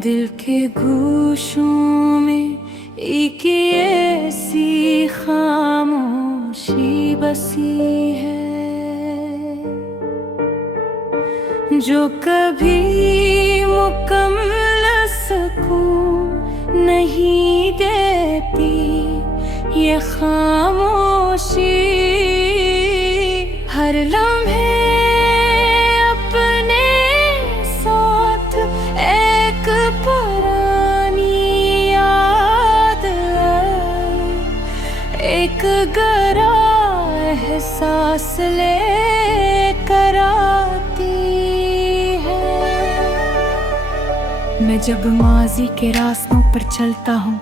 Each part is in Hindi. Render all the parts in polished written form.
दिल के गोशों में एक ऐसी खामोशी बसी है जो कभी मुकम्मल सुकून नहीं देती। ये खामोशी हर लम्हे अपने साथ एक पुरानी याद एक गहरा एहसास लेकर आती है। मैं जब माजी के रास्तों पर चलता हूँ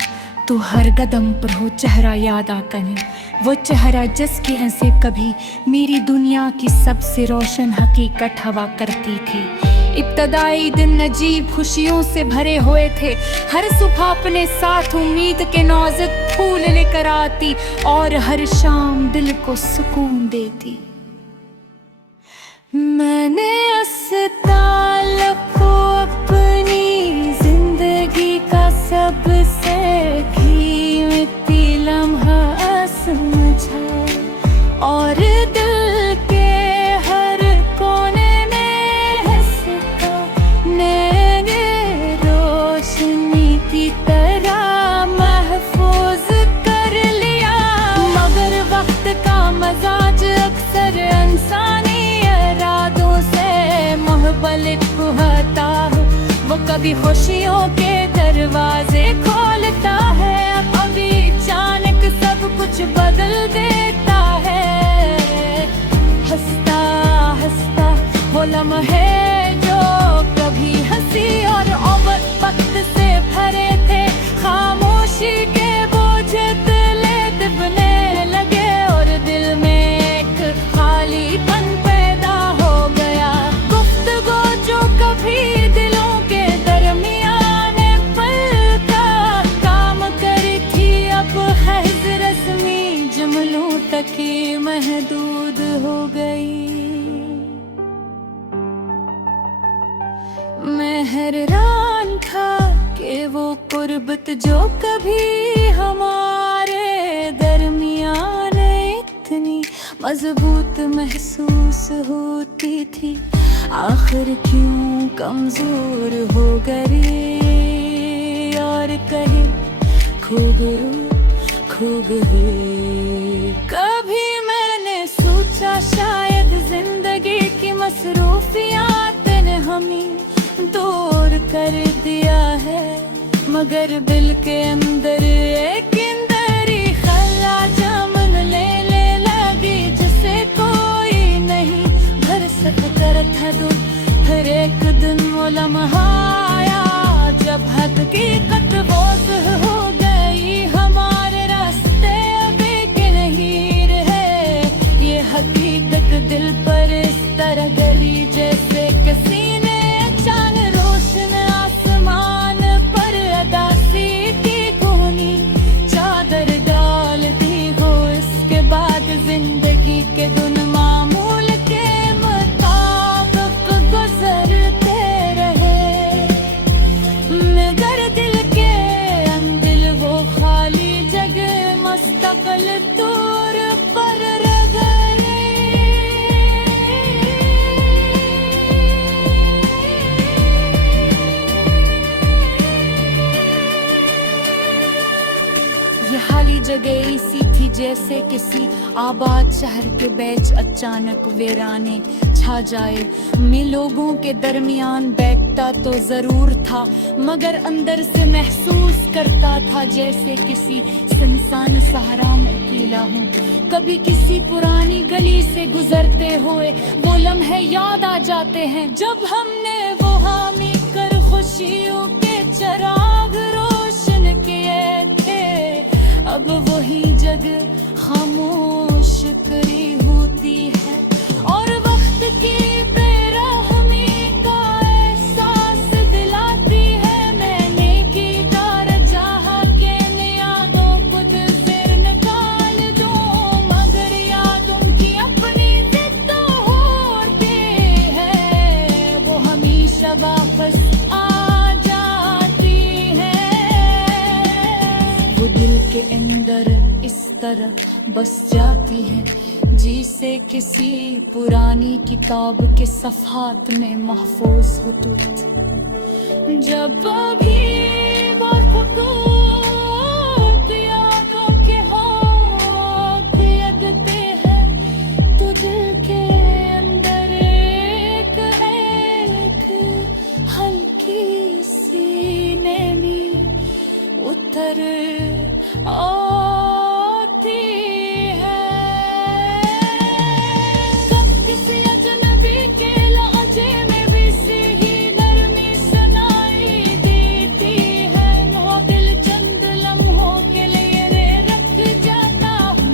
तो हर कदम पर हो चेहरा याद आता है, वो चेहरा जिसकी हंसी कभी मेरी दुनिया की सबसे रोशन हकीकत हवा करती थी। इब्तदाई दिन अजीब खुशियों से भरे हुए थे, हर सुबह अपने साथ उम्मीद के नाजुक फूल लेकर आती और हर शाम दिल को सुकून देती। मैंने अस्ताल को अपनी जिंदगी का सबसे कीमती लम्हा समझा और दिल के हर कोने में हंसता नैने रोशनी की तरह महफूज कर लिया। मगर वक्त का मजाज अक्सर इंसानी इरादों से मुहबलित होता है। वो कभी खुशियों के दरवाजे खोलता है, कभी अचानक सब कुछ बदल देता है। हंसता हंसता वो लम्हे जो कभी हंसी और वक्त से भरे थे, खामोशी के बोझ तले दबने लगे और दिल में एक खालीपन पैदा हो गया। गुफ्तगू जो कभी दिलों के दरमियान पल का काम करी थी, अब है रस्मी जुमलों तक ही महदूद हो गई। मैं हैरान था कि वो कुर्बत जो कभी हमारे दरमियान इतनी मजबूत महसूस होती थी, आखिर क्यों कमजोर हो गई और कहे खो गए। कभी मैंने सोचा शायद जिंदगी की मसरूफियात ने हमें दूर कर दिया है, मगर दिल के अंदर एक इंदरी खला चमन ले लगी जिसे कोई नहीं भर सकता था। फिर एक दिन वो लम्हा आया जब हकीकत बोझ हो गई, हमारे रास्ते अब एक नहीं रहे। ये हकीकत दिल पर इस तरह गली जैसे किसी ने अचानक रोशन आसमान पर अदासी की गोनी चादर डाल दी हो। इसके बाद जिंदगी के दिन मामूल के मुताबिक गुजरते रहे, मगर दिल के अंदर वो खाली जगह मुस्तकिल तौर पर रह गई। ये खाली जगह ऐसी थी जैसे किसी आबाद शहर के बीच अचानक वीराने छा जाए। मैं लोगों के दरमियान बैठता तो जरूर था, मगर अंदर से महसूस करता था जैसे किसी सुनसान सहारा में अकेला हूँ। कभी किसी पुरानी गली से गुजरते हुए वो लम्हे याद आ जाते हैं जब हमने वो हामी कर खुशियों के चिराग रोशन किए थे। अब वही जगह खामोश करी होती है और वक्त की बेरहमी का एहसास दिलाती है। मैंने की दार जहाँ के यादों को दिल से निकाल दूं, मगर यादों की अपनी जिद होती है, वो हमेशा वापस आ जाती वो दिल के अंदर इस तरह बस जाती है जिसे किसी पुरानी किताब के सफ़हात में महफूज खुतूत। जब भी वो खुतूत यादों के हाथ यदते हैं तो दिल के अंदर एक हल्की सी नमी उतर आती है। कब किसी अजनबी के लहजे में भी सी ही नरमी सुनाई देती है। वो दिल चंद लम्हों के लिए रख जाता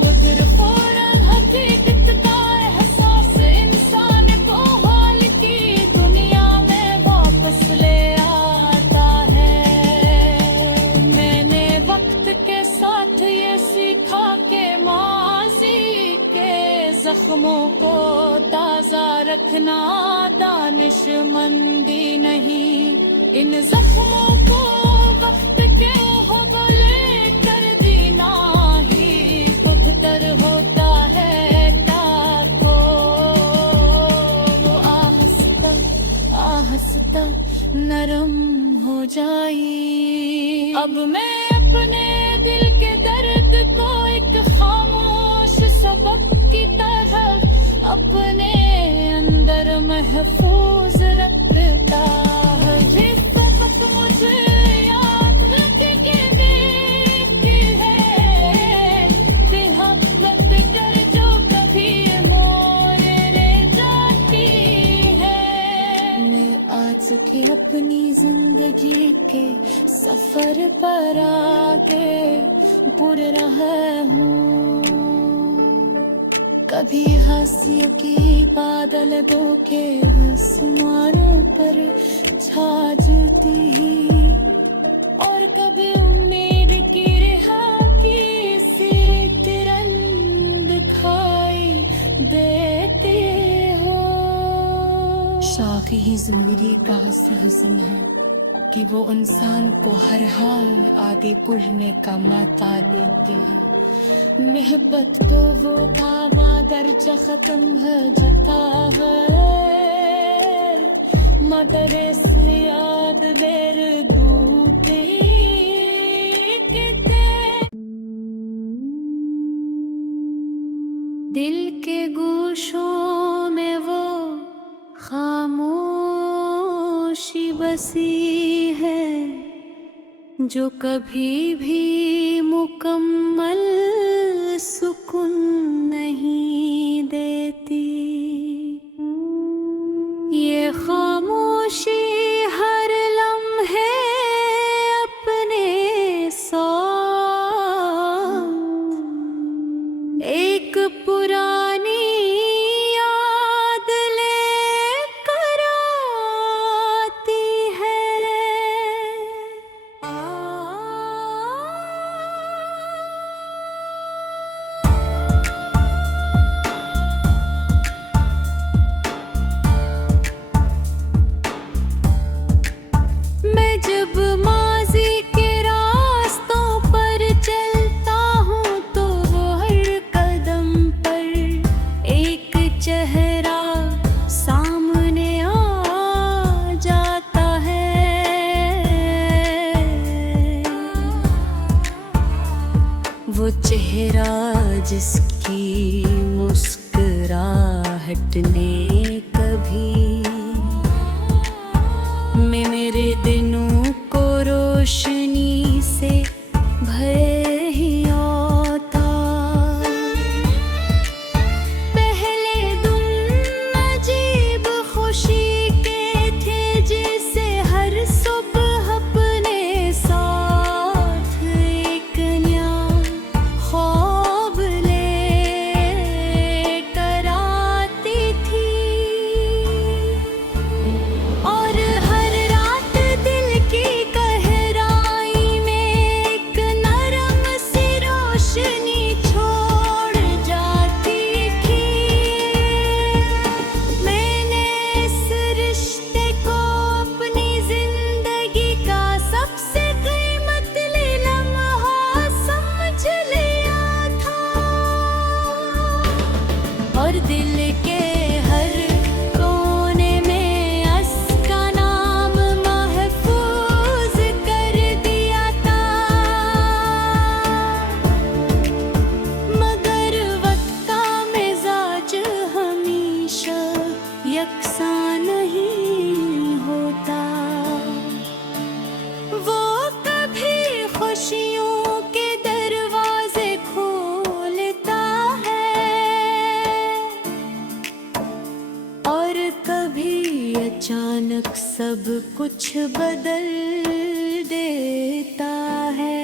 उधर फौरन हकीकत का एहसास इंसान को हाल की दुनिया में वापस ले आता है। मैंने वक्त के साथ ये सीखा के माज़ी के जख्मों को ताज़ा रखना दानिशमंदी नहीं। इन जख्मों को वक्त के हवाले कर देना ही पुख्तर होता है ताको वो आहिस्ता आहिस्ता नरम हो जाई। अब मैं अपने दिल के दर्द को एक खामोश सबक की तरह अपने अंदर महफूज रखता है। ये सबक मुझे याद रख के देती है कि हालत कर जो कभी मोरे ले जाती है। मैं आज के अपनी जिंदगी के सफर पर आगे बढ़ रहा हूँ। कभी हाशियों की बादल दो के आसमान पर छाजती और कभी उम्मीद की रिहा की सिर तिरंग दिखाई देते हो। शाखी ही जिंदगी का हसन है कि वो इंसान को हर हाल में आगे बढ़ने का मौका देती है। मोहब्बत तो वो दावा दर्जा खत्म है जता है मदरे से याद बेर दूते दिल के गोशों में वो खामोशी बसी है जो कभी भी मुकम्मल सुकून नहीं देती। ये खामोशी हर लम्हे अपने साथ एक पुरानी याद लेकर आती है। जब माजी के रास्तों पर चलता हूँ तो वो हर कदम पर एक चेहरा सामने आ जाता है। वो चेहरा जिसकी मुस्कुराहट ने कभी मेरे दिनों को रोशनी से भर ही आता। पहले दिन अजीब खुशी के थे जैसे हर सुबह अपने साथ एक नया ख्वाब लेकर आती थी। और कुछ बदल देता है।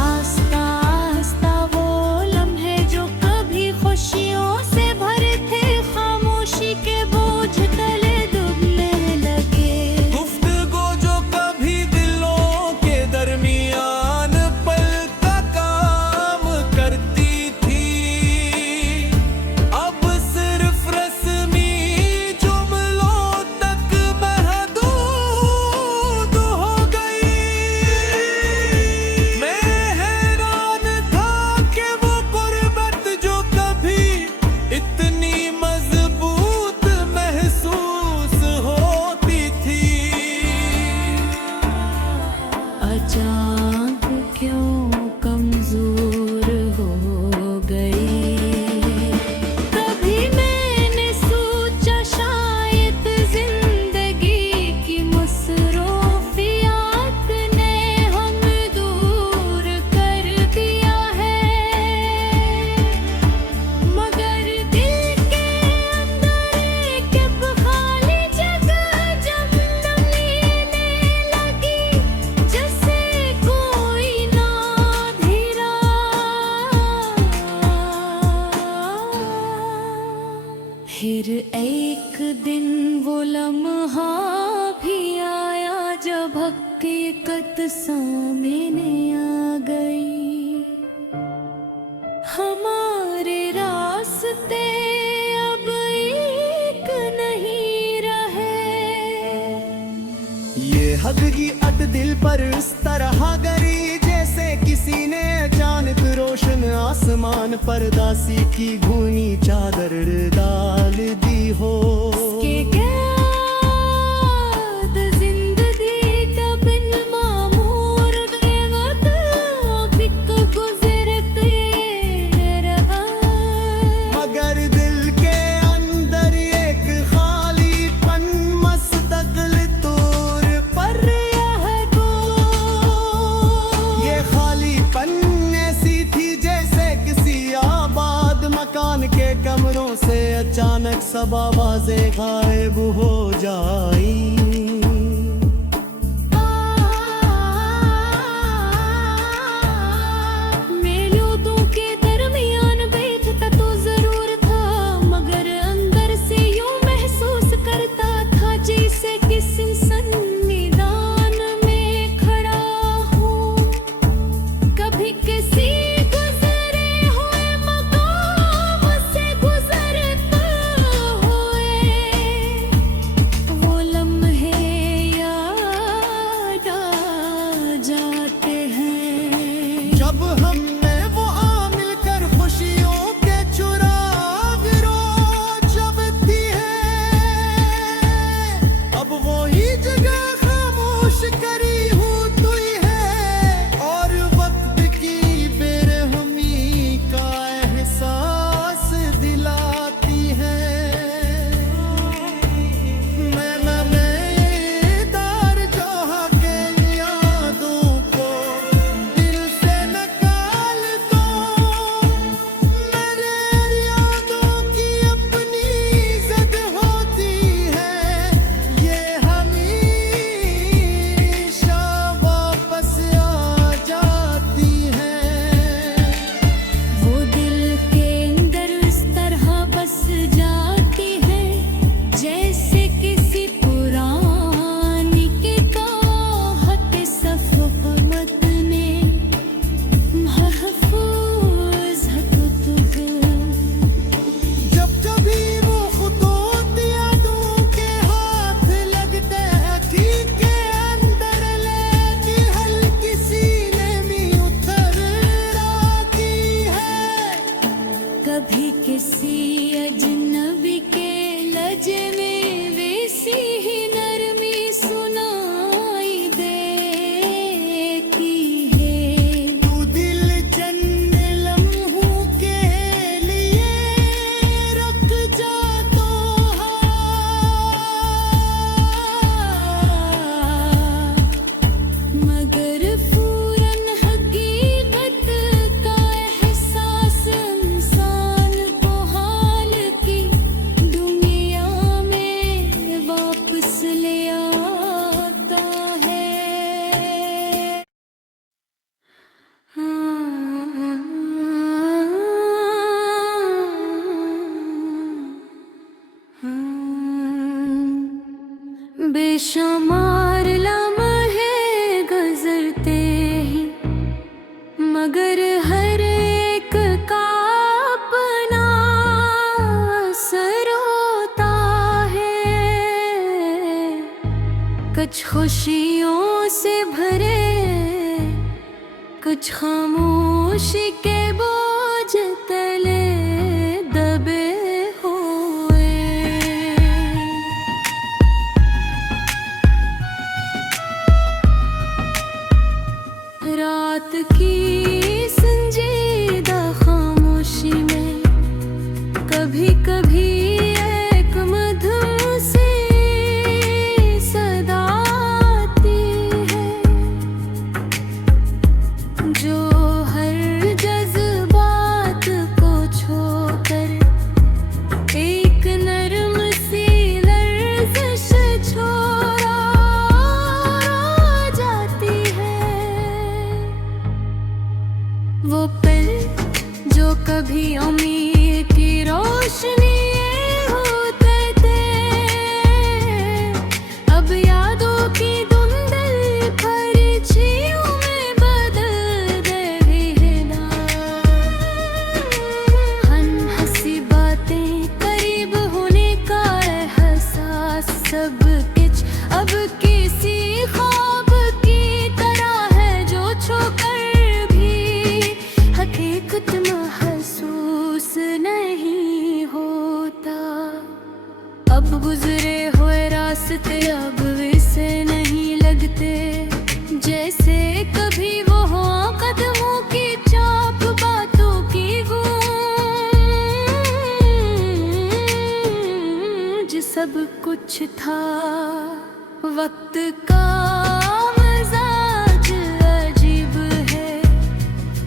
आस्ता आस्ता वो लम्हे जो कभी खुशियों से भरे थे, खामोशी के बोझ तले डूबने लगे। गुफ्तगू जो कभी दिलों के दरमियान पल का काम करती थी, अब सिर्फ रस्मी जुमलों तक महदूद हो गई। मैं हैरान था कि वो गुर्बत जो कभी इतनी मजबूत महसूस होती थी, अचानक क्यों कमजोर हो गई। कभी मैंने सोचा शायद जिंदगी की मसरूफियात ने हम दूर कर दिया है, मगर दिल के अंदर एक खाली जगह जब लेने लगी, जैसे कोई ना धीरा। फिर एक दिन वो लम्हा भी आया जब हकीकत सामने आ गई। हमारे रास्ते अब एक नहीं रहे। ये हकीकत दिल पर इस तरह गरी जैसे किसी ने अचानक रोशन आसमान पर दासी की घूनी चादर डाल दी हो। के कैद जिंदगी का बिन मामूर क़यामत बिक गुज़रते रहा। मगर दिल के अंदर एक खालीपन मुस्तकिल तौर पर यह दो। ये खालीपन ऐसी थी जैसे किसी आबाद मकान के कमरों से अचानक सब आवाजें गायब हो जाई। मेलों के दरमियान बैठता तो जरूर था, मगर अंदर से यूं महसूस करता था जैसे किसी सन्निधान में खड़ा हूँ। कभी किसी गुजरे हुए मकाम से गुजरता हुए वो लम्हे याद आ जाते हैं। जब हमने वो मिलकर खुशियों के चुराग रोज जबती है, अब वो ही जगह खामोश करी हूँ तू ही है, और वक्त की बेरहमी का एहसास दिलाती है। मैं दार जो के यादों को दिल से नकार मगर हर एक का अपना असर होता है। कुछ खुशियों से भरे, कुछ खामोशी के बोझ तले दबे हुए। रात की संजीदा खामोशी में कभी कभी एक मधुर सी सदा आती है, जो हर जज्बात को छोड़कर एक नरम सी लर्ज़िश छोड़ा जाती है। वो पल जो कभी उम्मीद की रोशनी होते थे, अब यादों की धुंधल परिचियों में बदल गए हैं ना। हंसी बातें, करीब होने का एहसास, सब कुछ अब किसी ख्वाब की तरह है जो छूकर भी हकीकत महसूस नहीं होता। अब गुजरे हुए रास्ते अब इसे नहीं लगते जैसे कभी वो हो। कदमों की चाप, बातों की गूंज, सब कुछ था। वक्त का मजाज अजीब है,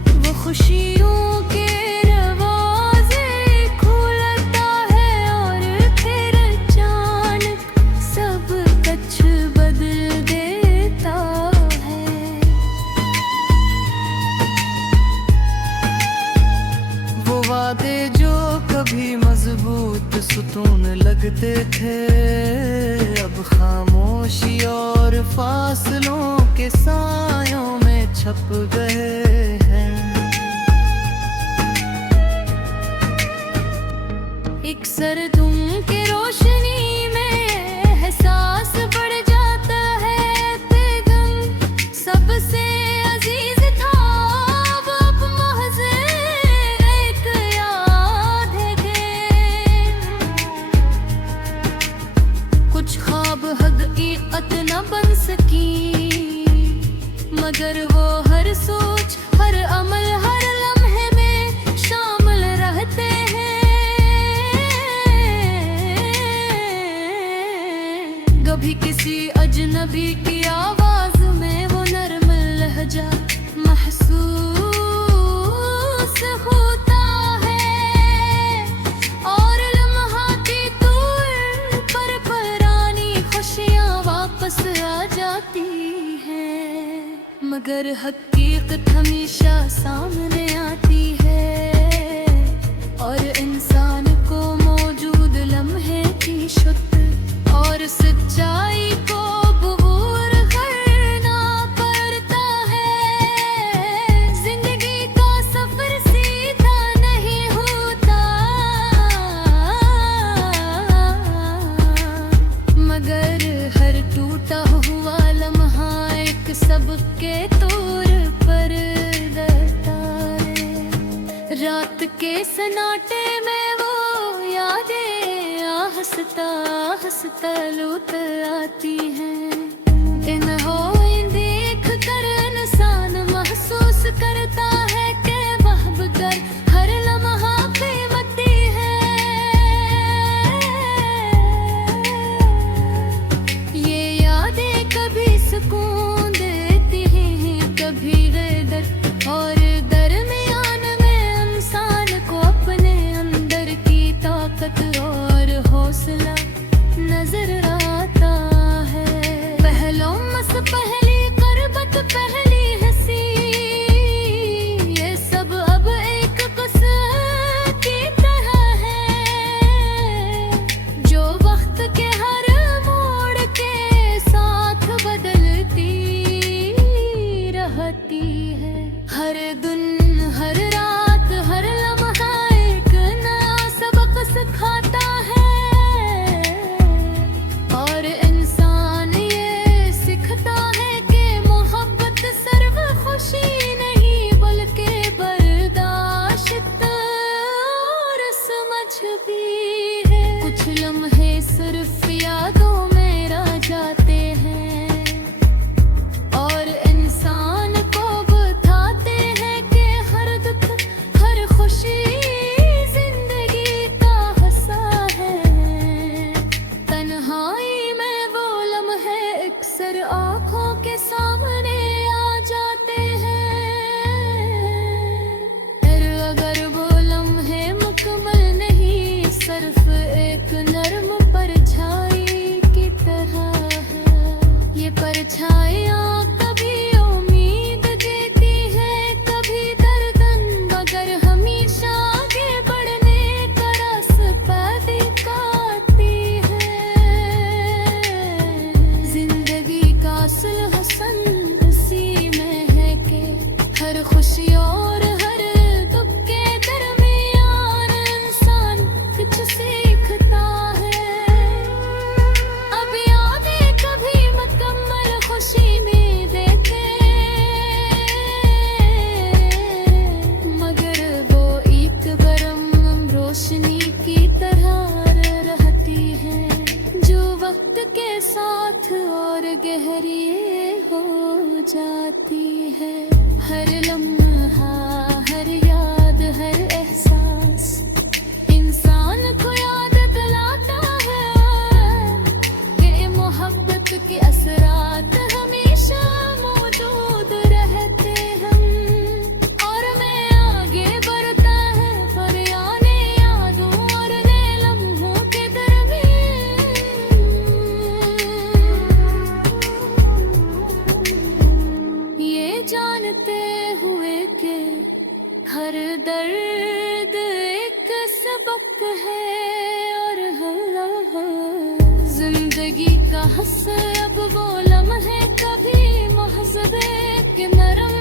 वो खुशियों के दरवाजे खोलता है और फिर अचानक सब कुछ बदल देता है। वो वादे जो कभी मजबूत सुतून लगते थे, अब खामोशी और फासलों के सायों में छप गए हैं। एक सरदुम के रोशनी में एहसास बढ़ जाता है, पैगम सबसे अजीज था वो अब महज़ एक याद है कि कुछ ख्वाब हकीकत न बन सकी, मगर वो हर सोच, हर अमल, हर लम्हे में शामिल रहते हैं। कभी किसी अजनबी की आवाज में वो नरम लहजा महसूस होता है, और लम्हाती तौर पर पुरानी खुशियाँ वापस आ जाती हैं। मगर हकीकत हमेशा सामने आती है, और इंसान को मौजूद लम्हे की शुद्ध और सच्चाई को अबूर करना पड़ता है। जिंदगी का सफर सीधा नहीं होता, मगर हर टूटा हुआ लम्हा एक सबके तौर पर रहता है। रात के सन्नाटे में वो यादें हंसता हंसता लौट आती हैं। इन्हें देख कर इंसान महसूस करता है कि वह बगर हर लम्हा कीमती है। ये यादें कभी सुकून देती हैं, कभी ग़दर, और दरमियान में इंसान को अपने अंदर की ताकत और हौसला नजर आता है। पहलों मस पहली करबत, पहली हंसी, ये सब अब एक किस्सा की तरह है, जो वक्त के हर मोड़ के साथ बदलती रहती है। हर दुनिया खुशी और हर दुख के दरमियान इंसान कुछ सीखता है। अब यादें कभी मुकम्मल खुशी में देखे, मगर वो एक गरम रोशनी की तरह रहती है, जो वक्त के साथ और गहरी हो जाती है। हर लम्हा, हर याद, हर एहसास इंसान को याद दिलाता है कि मोहब्बत के असरात हमेशा मौजूद रहते हम। और मैं आगे बढ़ता है फरियाने यादों और नए लम्हों के दरमियान, ये जानते हुए कि हर दर्द एक सबक है और जिंदगी का हंस अब वो लम्हे कभी महज़ के नरम